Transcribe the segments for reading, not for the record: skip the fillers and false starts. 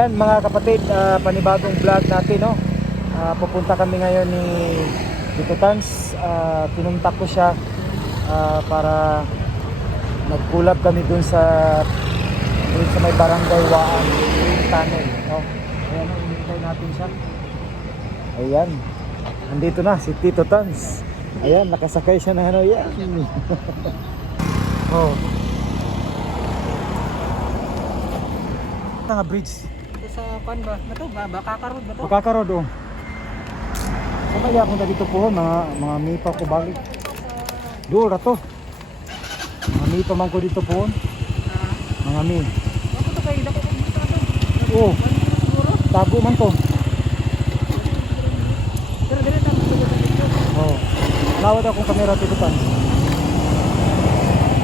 Ayan mga kapatid, panibagong vlog natin, no? Pupunta kami ngayon ni Tito Tans. Pinuntak ko siya para nag-collab kami dun sa may barangay Waan Green Tunnel, no? Ayan, hinihintay natin siya. Ayan, nandito na si Tito Tans. Ayan, nakasakay siya ng ano, yan. Oh. Nga bridge. Ito sa pan ba? Ito ba? Bakakarod ba ito? Bakakarod, oh. Sama niya akong dito po, mga mipa ko balik. Doon, rato. Mga mipa man ko dito po. Mga mi. Ako ito kayo, dako ko dito ito. Oo. Siguro? Tago man to. Pero dili tayo dito. Oo. Lawad akong kamera dito pan.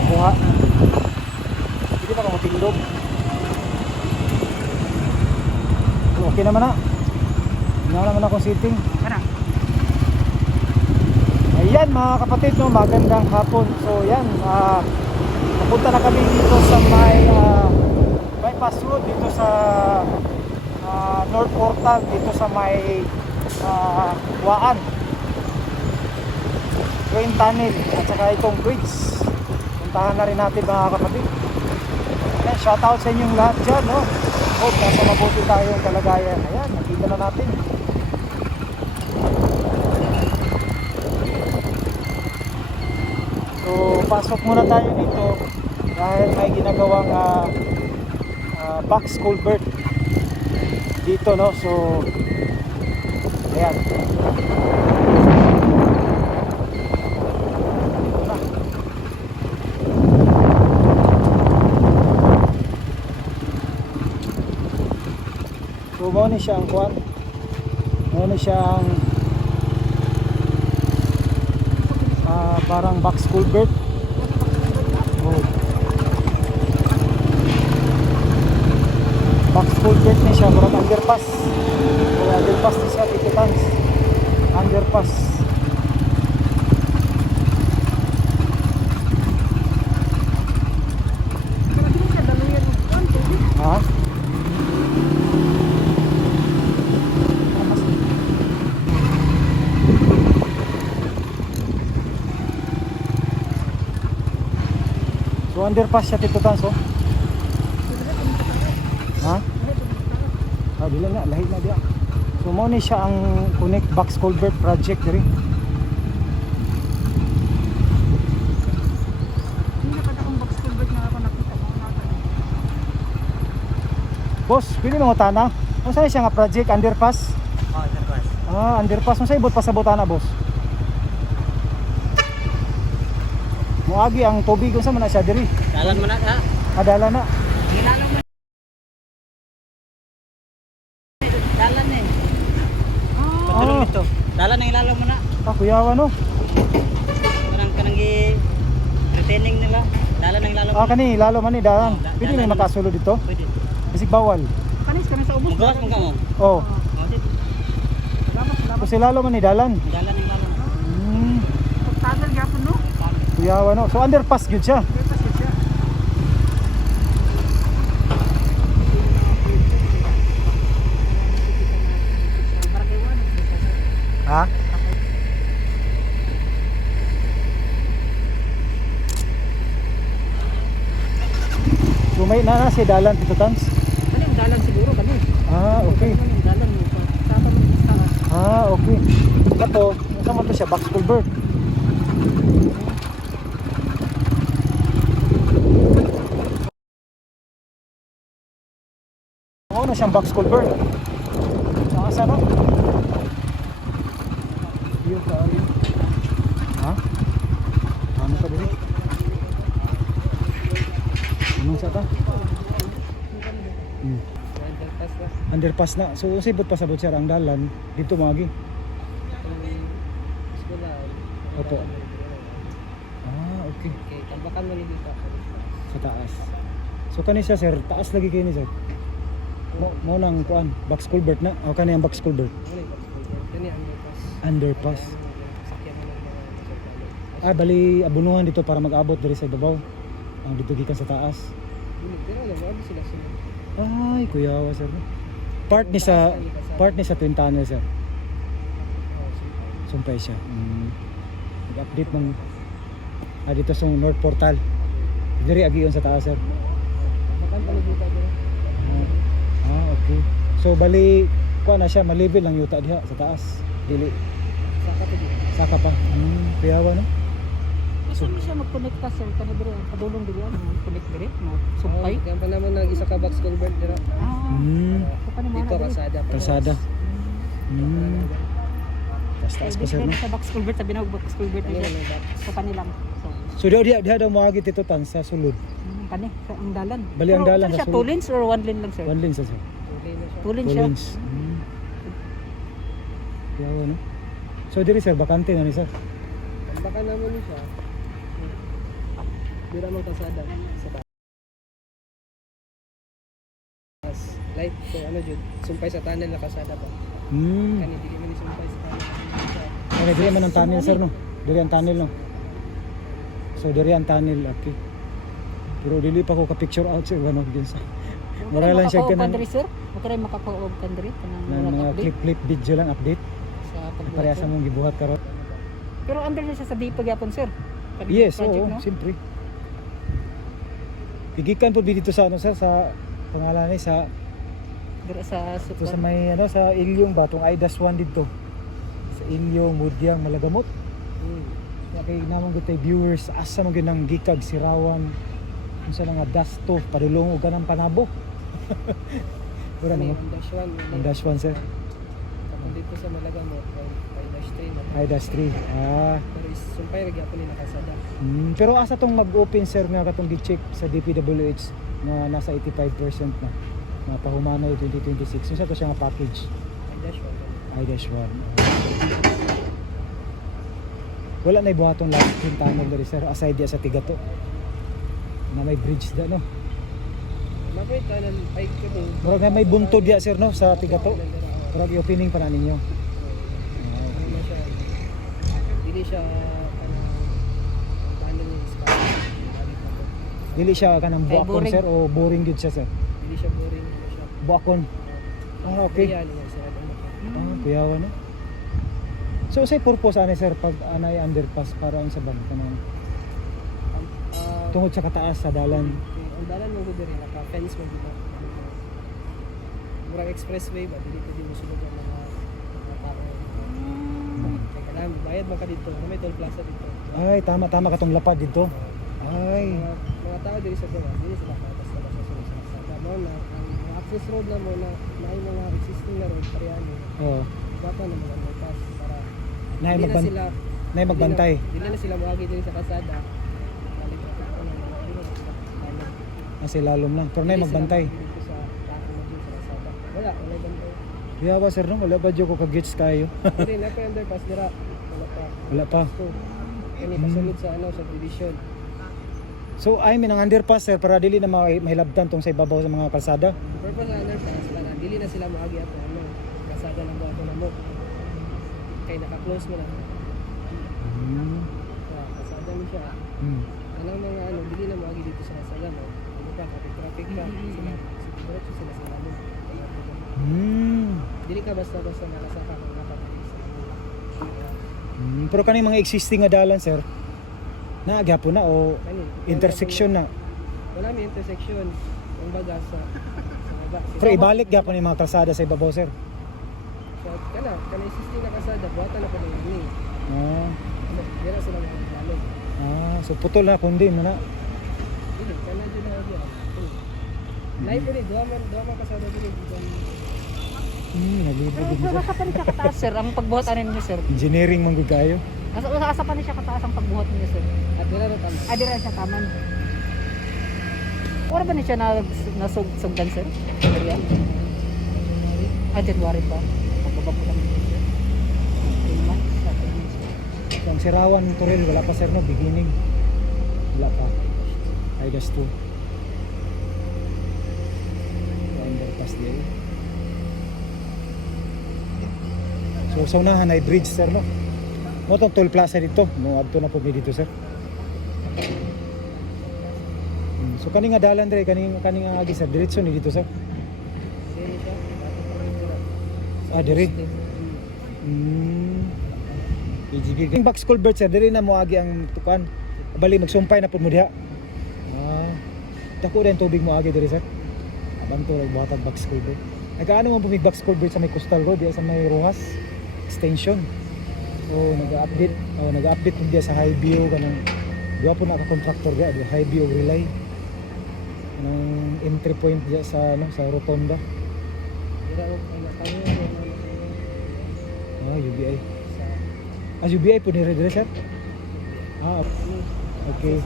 Kuha. Hindi pa ako tindog. Okay naman na. Hindi naman akong sitting. Kana? Ayan mga kapatid, no, magandang hapon. So yan, napunta na kami dito sa may bypass road dito sa North Portal, dito sa may Waan Green Tunnel at saka itong bridge. Puntahan na rin natin mga kapatid. Ayan, shoutout sa inyong lahat dyan, no? Hope nasa mabuti tayong kalagayan. Ayan, nakita na natin. So, pasok muna tayo dito dahil may ginagawang box culvert dito, no? So, ayan. So, muna siya ang kuwan. Muna siya ang parang box culvert. Oh. Box culvert niya siya, murag underpass. So, underpass niya siya, Tito Tans. Underpass. Ha? So underpass siya, Tito Tans, oh. Ha? Dila na, lahit na diya. So mo ni siya ang Connect Box Culvert project diri. Hindi pa akong box culvert nga ako nakita mo natin. Boss, pili mo tana. Unsa siya nga project underpass? Oh, underpass. Underpass unsa ibot pasabot na, boss? Muagi ang tubig unsa man na siya diri? Dalan mo na ha? Adala na. Nilalong mo. Dalan eh. Patulong dito. Dalan ang ilalong mo na. Kuyawa, no. Kanang retaining nila. Dalan ang ilalong mo. Kani lalo man ni dalan. Pwede may makasulo dito. Pwede. Bisig bawal. Kanis kami sa ubos. Magawas mo ka mo. Oh. Salamat. Kasi lalo man ni dalan. Dalan ang ilalong. Tagal gyapon no? Kuyawa, no. So underpass gyud siya. Pepas siya. Ha? Sumay na si dalan, Tito Tans. Ano yung dalan siguro kami? Okay. Ano yung dalan mo? Tama mo sa taas. Okay. Ito, sama to siya, box culvert. Na siyang box culvert. Saan no? Iyo ka ali. Ha? Ano ka dili? Anong sa ta? Underpass na. So sibot pa sabot siya ang dalan dito magi. Opo. Okay. Okay, tambakan mo dito. Sa taas. So kani siya sir, taas lagi kayo ni sir. Mo nang kuan, box culvert na. O kani ang box culvert. Kani Underpass. Bali abunuhan dito para mag-abot diri sa ibabaw. Ang dito gikan sa taas. Pero alam mo sila. Ay, kuyawa sir. Part ni sa Twin Tunnel sir. Sumpay siya. Nag-update ng dito sa North Portal. Diri agi yun sa taas sir. Makan pa dito dito. Okay. So bali kuha na siya, ma-level lang yuta diha sa taas. Dili Saka pa dito. saka pa. Piyawa no. Gusto mo siya mag-connecta sir, kani dire padulong dire mag-connect dire, sumpay. Kaya pa naman nag-isa ka box culvert dito. So kani mo Dito na kasada pa. Kalsada. Taas ko sir no. Sa box culvert, sabi na box culvert Ano nila. yung box? So kani lang. So, So diha daw moagi Tito Tan sa sulod. kani sa ang dalan. Bali ang Pero, dalan saan sa siya, sulod. 2 lanes or 1 lane lang sir? One lane sa sir. Okay na siya. 2 lanes Two siya. lanes. Piyawa no. So diri sir bakante na ni sir. Baka naman ni siya. Dira mang kasada sa taas. Light so ano jud, sumpay sa tunnel na kasada pa. Kani dili man ni sumpay sa tunnel. Ay, diri man ang tunnel sir no. Diri ang tunnel no. So diri ang tunnel okay. Pero dili pa ko ka picture out sir ano din sa. Mura lang siya kanang. kanang Sir, makara makakuha kan dire kanang mga update clip video lang update. sa pagbuhat. Parehas sir. mong gibuhat karon. Pero under niya siya sa DIPA gyapon sir. Kanang Yes, project, oo, no? siyempre. Pigikan po dito sa ano sir sa pangalan ni sa Dire sa ito sa may ano sa Ilyong batong I-1 dito. Sa Ilyong, Mudyang, Malagamot. Kaya kay namang gutay viewers asa man gyud nang gikag sirawan unsa nga dasto padulong og kanang panabo. Pura Kani naman. ang dash 1. Ang -1 sir. Tapos dito sa Malagamot ay dash 3 na. I-3. Pero is sumpay ra gyapon ni nakasada. Pero asa tong mag-open sir nga katong gi-check sa DPWH na nasa 85% na pahumanay 2026. Unsa to siya nga package? Ay dash 1. I-1. Wala na ibuhatong last screen tunnel diri sir aside dia sa Tigato. Na may bridge da no. Mabait ka ng bike ko to. Murag na may bunto dia sir no sa Tigato. Murag i-opening pa na ninyo. Ano na siya. Dili siya kanang paano ni Scott. Dili siya kanang Ay, buakon boring. sir o boring gid siya sir. Dili siya boring ano siya. Buakon. Okay. Kaya niya sila ano. Kuyawa no. So say purpose ani sir pag anay underpass para ang sa bang kanang tungod sa kataas sa dalan. Ang dalan mo gud diri naka fence mo gud. Murag expressway ba dili ko di mo sulod ang mga tao. Kaya kailangan bayad man ka dito. May toll plaza dito. Ay tama katong lapad dito. Ay. Mga tao diri sa Goa, dili sila basta-basta sa mo na ang access road na mo na may mga existing na road parehan. Oh. Dapat na mga underpass para Nay Dili na sila nay magbantay. Dili na sila moagi diri sa kalsada. Kasi lalom lang. Pero nay magbantay. Wala bantay. Kuyawa sir no, wala pa jud ko ka-gets kayo. Dili na pa underpass dira. Wala pa. Wala pa. So, kani pasulod sa ano sa division. So ay minang underpass sir para dili na mahilabtan tong sa ibabaw sa mga kalsada. Purpose sa underpass para dili na sila moagi ato ano kalsada ng buhaton na mo. Kay naka-close mo na. Kalsada mo siya. Anong mga ano, dili na moagi dito sa kalsada mo. Ano pa, traffic ka. Diretso sila sa ano. Dili ka basta-basta nakasaka kung nakapagay sa ano. Pero kaning mga existing nga dalan sir, naagyapon na o intersection na. Wala may intersection. Ang baga sa baba. Pero ibalik gyapon yung mga kalsada sa ibabaw sir. So, kana existing na kasada, buhatan na pa ng ini. Ah, Dira sila maglalog. so putol na kundi mo na. Dili, kana dyan na diyan. Live ulit, duha man kasada dili. Nalibo Pero din sir. asa pa ni siya kataas sir ang pagbuhat ani niya sir. Engineering man gud kayo. Asa pa ni siya kataas ang pagbuhat niya sir. At dira na tama. Adira siya taman. Ora ba ni siya nasugdan sir? Adrian? January pa. Pagbaba po lang niya sir. 3 months. 3 months. So, ang Sirawan Turel wala pa sir no beginning. Wala pa. I guess 2. Underpass din. So sa unahan ay bridge sir no. Mo tong toll plaza dito. Mo adto na po mi dito sir. So kani nga dalan dire kani nga agi sir diretso ni dito sir. Dili siya. Ah, diri. PGB. Yung box culvert sir, diri na mo agi ang tukan. Bali magsumpay na pud mo diha. Dako din tubig mo agi diri sir. Abanto ray buhatag box culvert. Nagaano man pumig box culvert sa may Coastal Road diya sa may Rojas extension. So nag-update pud diya sa Highview kanang duha po na ka contractor diya, Highview Relay. Anong entry point diya sa sa Rotonda. Dira ko ay napanyo. UBI. UBI po dire sir? Okay.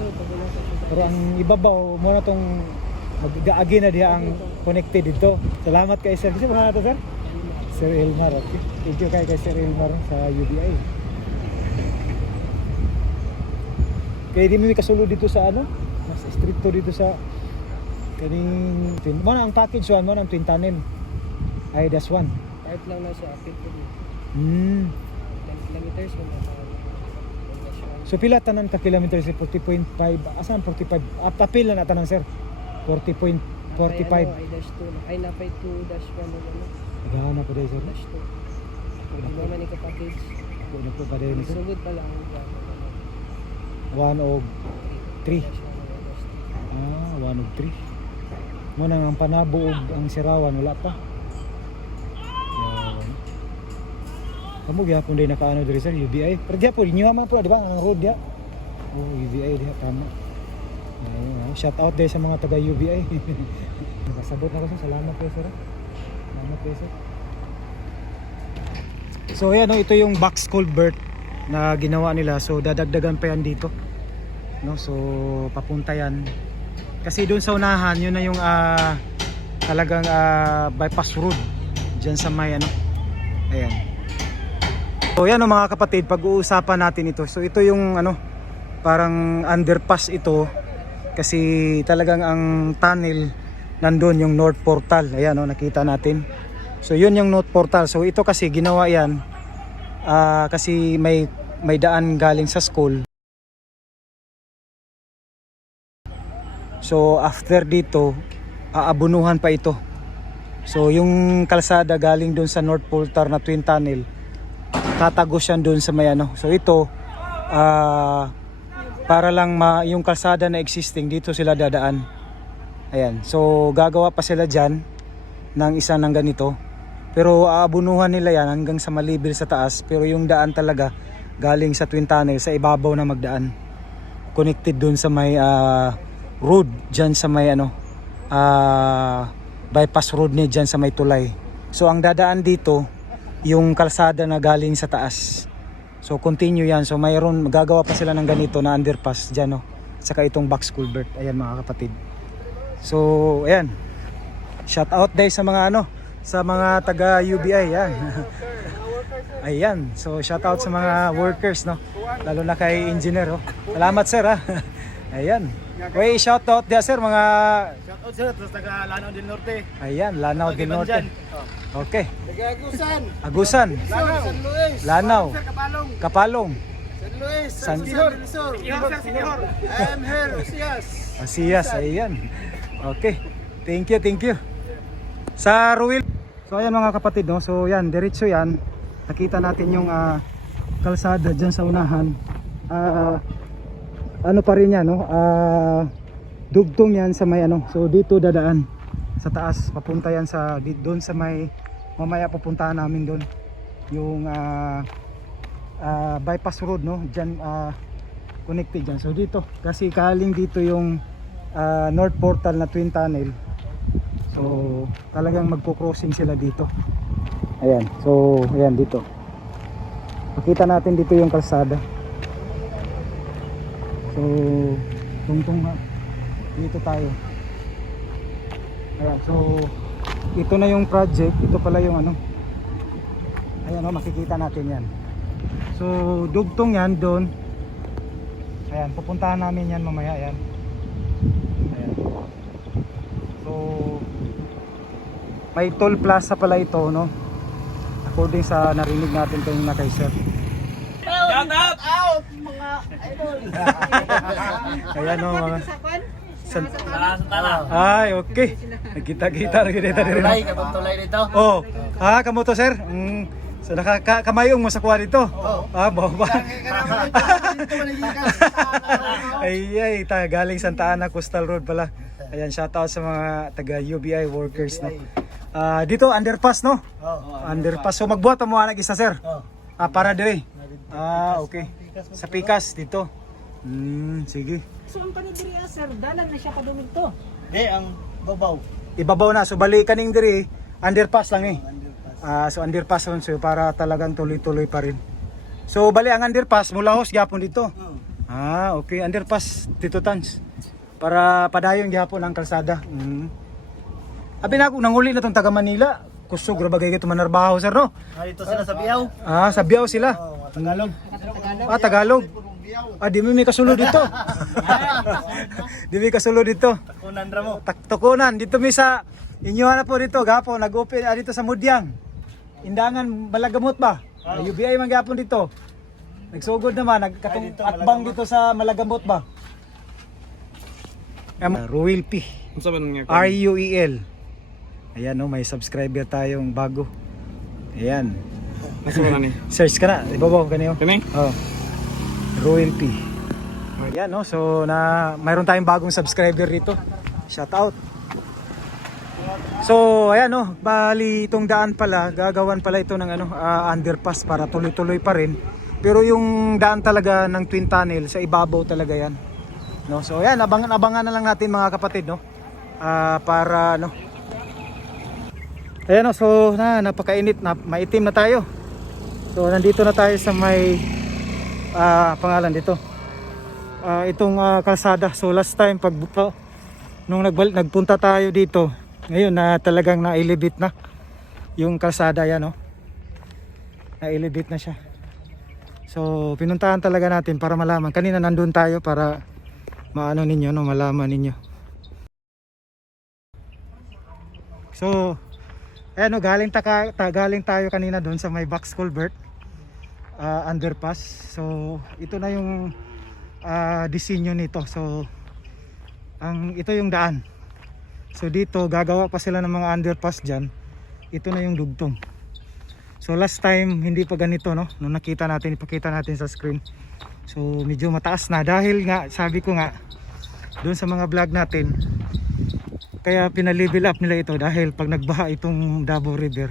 Pero ang ibabaw mo na tong mag-agi na diha ang connected dito. Salamat kay sir. Kasi mga nato sir? Sir Elmar. Okay. Thank you kay Sir Elmar sa UBI. Kaya di mo may kasulod dito sa mas stricto dito sa kaning mo na ang package one mo na ang twin tunnel. Ay das one. Part lang na siya, apit ko dito. 10 Hmm. kilometers mo na sa So pila tanan ka kilometers 40.5 asan 45 apil na tanan sir 40.45 ay napay 2-1 na gano'n. Naghahanap po dahil sir Dash 2. Kung di naman ika-package, ano po pa dahil sir sugod pa lang ang gano'n. 1 og 3 Dash 1 og 3 mo nang ang Panabo ug ang Sirawan wala pa kamu gyapon day nakaano diri sir UBI pero gyapon inyo man po di ba ang road dia UBI dia tama. Shout out day sa mga taga UBI. Nakasabot na ko sir. Salamat po sir. Salamat po sir. So ayan ito yung box culvert na ginawa nila. So dadagdagan pa yan dito. No, so papunta yan. Kasi doon sa unahan yun na yung talagang bypass road diyan sa may ayan. So yan mga kapatid, pag-uusapan natin ito. So ito yung parang underpass ito kasi talagang ang tunnel nandun yung North Portal. Ayan nakita natin. So yun yung North Portal. So ito kasi ginawa yan kasi may daan galing sa school. So after dito aabunuhan pa ito. So yung kalsada galing dun sa North Portal na Twin Tunnel tatagos yan dun sa may So ito para lang yung kalsada na existing dito sila dadaan. Ayan. So gagawa pa sila dyan ng isa ng ganito. Pero aabunuhan nila yan hanggang sa malibil sa taas. Pero yung daan talaga galing sa Twin Tunnel sa ibabaw na magdaan. Connected dun sa may road dyan sa may bypass road niya dyan sa may tulay. So ang dadaan dito yung kalsada na galing sa taas. So continue yan. So mayroon magagawa pa sila ng ganito na underpass dyan saka itong box culvert. Ayan mga kapatid. So ayan. Shout out day sa mga sa mga taga UBI yan. Ayan. So shout out sa mga workers lalo na kay engineer Salamat sir Ayan. Way shout out dia sir mga Shout out sir, terus taga Lanao del Norte. Ayan, Lanao del Norte. Okay. Taga Agusan. Lanao, San Luis. Lanao. Kapalong. Kapalong. San Luis, San Sihor. I am here, Usiyas. Asiyas, ayan. Okay. Thank you. Sa Ruil. So ayan mga kapatid So yan, diretso yan. Nakita natin yung kalsada diyan sa unahan. Pa rin yan dugtong yan sa may so dito dadaan sa taas papunta yan sa doon sa may mamaya pupuntahan namin doon yung bypass road diyan connected dyan. So dito kasi kaling dito yung North Portal na Twin Tunnel. So talagang magko-crossing sila dito. Ayan. So ayan dito. Pakita natin dito yung kalsada. So tungtong dito tayo. Ayan, so ito na yung project, ito pala yung ayan makikita natin yan. So dugtong yan doon. Ayan, pupuntahan namin yan mamaya. Ayan. So may toll plaza pala ito according sa narinig natin kanina kay sir. Shout out mga idol. Ayan mga Ay, okay. Nagkita-kita lagi dito rin. Tulay, kabutulay dito. Oh, kamo to sir. So kamayong mo sa kuha dito. Bawa ba? Ay, galing Santa Ana Coastal Road pala. Ayan, shoutout sa mga taga UBI workers no. Dito underpass no? Underpass. So magbuhat mo anak isa sir. Para dire. Okay. Sa Pikas dito. Sige. So ang kanibri sir, dalan na siya padulog to. Di, ang babaw. Ibabaw na. So bali kaning dire underpass lang eh. So underpass on so para talagang tuloy-tuloy pa rin. So bali ang underpass mula hos gyapon dito. Okay, underpass dito Tans. Para padayon gyapon ang kalsada. Abi na ako nanguli na tong taga Manila. Kusog ra bagay ito manarbaho sir no. Dito sila sa Biyaw. Sa Biyaw sila. Tagalog. Tagalog. Di mo may kasulod dito. Di may kasulod dito. Takunan ra mo. Tukunan dito mi sa inyo na po dito gapo nag-open dito sa Mudyang. Indangan Malagamot ba? UBI man gyapon dito. Nagsugod naman nagkatong atbang dito sa Malagamot ba? Ruel P. Unsa man nga? RUEL. Ayan no, may subscriber tayong bago. Ayan. Unsa man ni? Search ka na, ibabaw kaniyo. Kani? Ruel P. Ayan no, so mayroon tayong bagong subscriber rito. Shout out. So ayan no, bali itong daan pala, gagawan pala ito ng underpass para tuloy-tuloy pa rin. Pero yung daan talaga ng twin tunnel sa ibabaw talaga yan. No, so ayan, abangan na lang natin mga kapatid no. Para no. Ayan no, so napakainit na, maitim na tayo. So nandito na tayo sa may pangalan dito. Itong kalsada. So last time nung nagpunta tayo dito, ngayon na talagang na-elevate na yung kalsada yan no. Na-elevate na siya. So pinuntahan talaga natin para malaman. Kanina nandun tayo para maano ninyo no, malaman ninyo. So ayan no, galing tayo kanina doon sa may box culvert underpass. So ito na yung disenyo nito. So ito yung daan. So dito gagawa pa sila ng mga underpass dyan. Ito na yung dugtong. So last time hindi pa ganito no, nung ipakita natin sa screen. So medyo mataas na dahil nga sabi ko nga doon sa mga vlog natin, kaya pinalevel up nila ito dahil pag nagbaha itong Davao River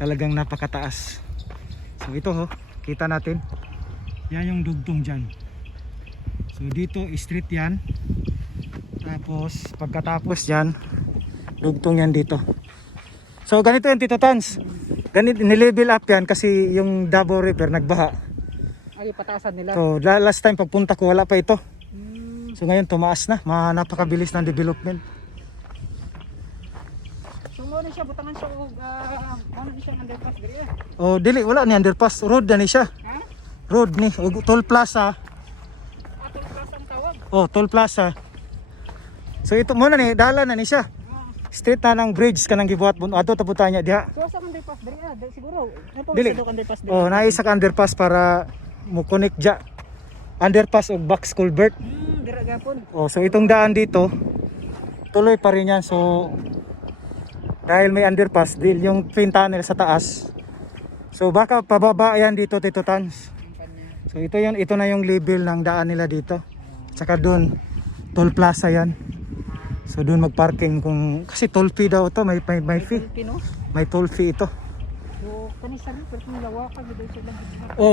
talagang napakataas. So ito kita natin yan yung dugtong dyan. So dito street yan, tapos pagkatapos yan dugtong yan dito. So ganito yan Tito Tans, ganito nilevel up yan kasi yung Davao River nagbaha. Ay pataasan nila. So last time pagpunta ko wala pa ito. So ngayon tumaas na, napakabilis ng development. So mo na siya butangan siya og ano ni siya underpass diri. Dili wala ni underpass, road na ni siya. Road ni toll plaza. Toll plaza ang tawag. Toll plaza. So ito muna ni dala na ni siya. Street na ng bridge kanang gibuhat mo ato taputan niya diha. So sa underpass diri siguro. Dili. Underpass diri. Naisa ka underpass para mo connect ja. Underpass og box culvert. Dira gapon. So itong daan dito tuloy pa rin yan. So dahil may underpass, yung twin tunnel sa taas. So baka pababa yan dito Tito Tans. So ito na yung level ng daan nila dito. Tsaka doon toll plaza yan. So doon magparking kasi toll fee daw to, may fee. May toll fee ito. So kanisa rin pero lawa ka gid sila.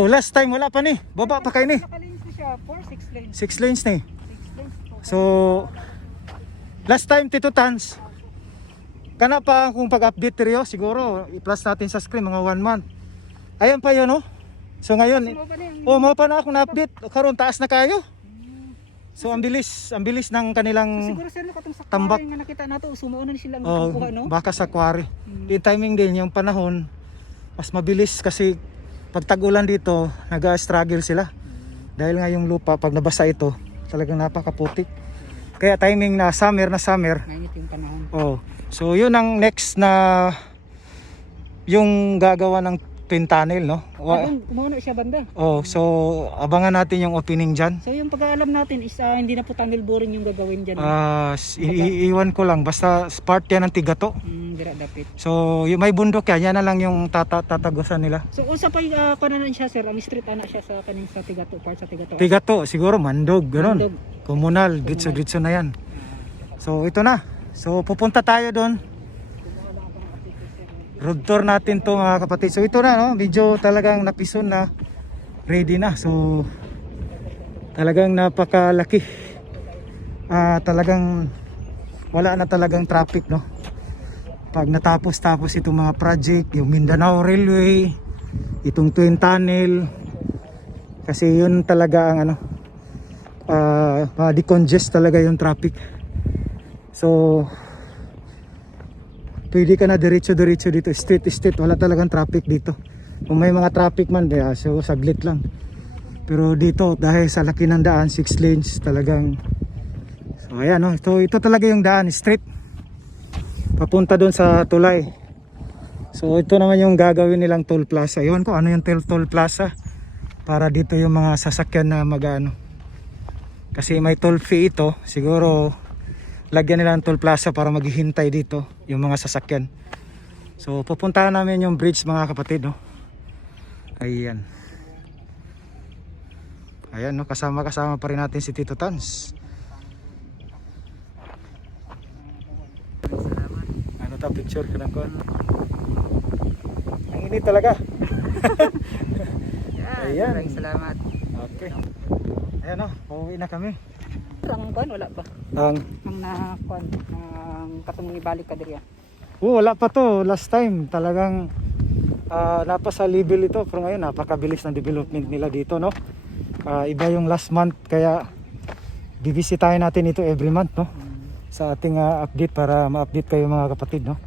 Last time wala pa ni. Baba pa kay ni. Nakalinis siya 6 lanes. 6 lanes ni. 6 lanes. So last time Tito Tans, kana pa kung pag-update rin siguro i-plus natin sa screen mga 1 month. Ayan pa yun no. So ngayon mo pa na akong na-update karon taas na kayo. So ang bilis ng kanilang siguro sir katong sa tambak nga nakita nato sumuo na sila ang kuha no. Baka sa quarry. Yung timing din yung panahon mas mabilis kasi pag tag-ulan dito nag-struggle sila. Dahil nga yung lupa pag nabasa ito talagang napakaputik. Kaya timing na summer Mainit yung panahon. So yun ang next na yung gagawa ng twin tunnel, no? Kumuha na siya banda. Oh, so abangan natin yung opening dyan. So yung pag-aalam natin is hindi na po tunnel boring yung gagawin dyan. Iiwan ko lang, basta part yan ng Tigato. Dira dapit. So yung may bundok yan na lang yung tatagusan nila. So usa pa yung kananan siya sir, ang street ana siya sa kaning sa Tigato, part sa Tigato. Tigato, siguro Mandog, gano'n. Mandog. Komunal, ditso na yan. So ito na. So pupunta tayo doon. Road tour natin to mga kapatid. So ito na, no? Medyo talagang napison na. Ready na. So talagang napakalaki. Talagang wala na talagang traffic, no? Pag natapos itong mga project, yung Mindanao Railway, itong Twin Tunnel, kasi yun talaga ang decongest talaga yung traffic. So pwede ka na diretso dito, straight, wala talagang traffic dito. Kung may mga traffic man, so saglit lang. Pero dito, dahil sa laki ng daan, 6 lanes talagang. So ayan, no? Ito talaga yung daan, straight papunta doon sa tulay. So ito naman yung gagawin nilang toll plaza. Iwan ko ano yung toll plaza, para dito yung mga sasakyan na magano. Kasi may toll fee ito, siguro lagyan nila ng toll plaza para maghihintay dito yung mga sasakyan. So pupuntahan namin yung bridge mga kapatid, no? Ayan. Ayan, no? Kasama pa rin natin si Tito Tans. Ano ta picture ka ng kon? Ang init talaga. Ayan. Maraming salamat. Okay. Ayan, no? Pauwi na kami. Ang kuan wala ba? Ang Ang katong ibalik ka diri. wala pa to last time. Talagang napasa level ito, pero ngayon napakabilis ng development nila dito, no? Iba yung last month, kaya bibisitahin natin ito every month, no? Sa ating update para ma-update kayo mga kapatid, no?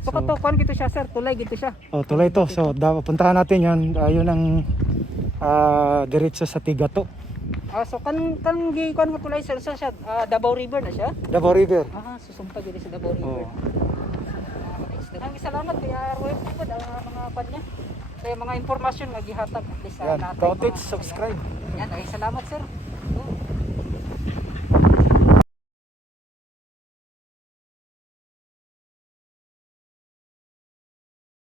So kuan gito siya sir, tulay gito siya. Oh, tuloy to. So puntahan natin 'yon. Yun ang diretso sa Tigato. So kan gi kuan nga tulay sir sa siya, Davao River na siya. Davao River. Susumpa gid sa Davao River. Oh. Ang salamat kay RWF po mga kuan niya. Kaya mga impormasyon nga gihatag at least sa Yan, natin. count it, subscribe. Yan, ay salamat sir.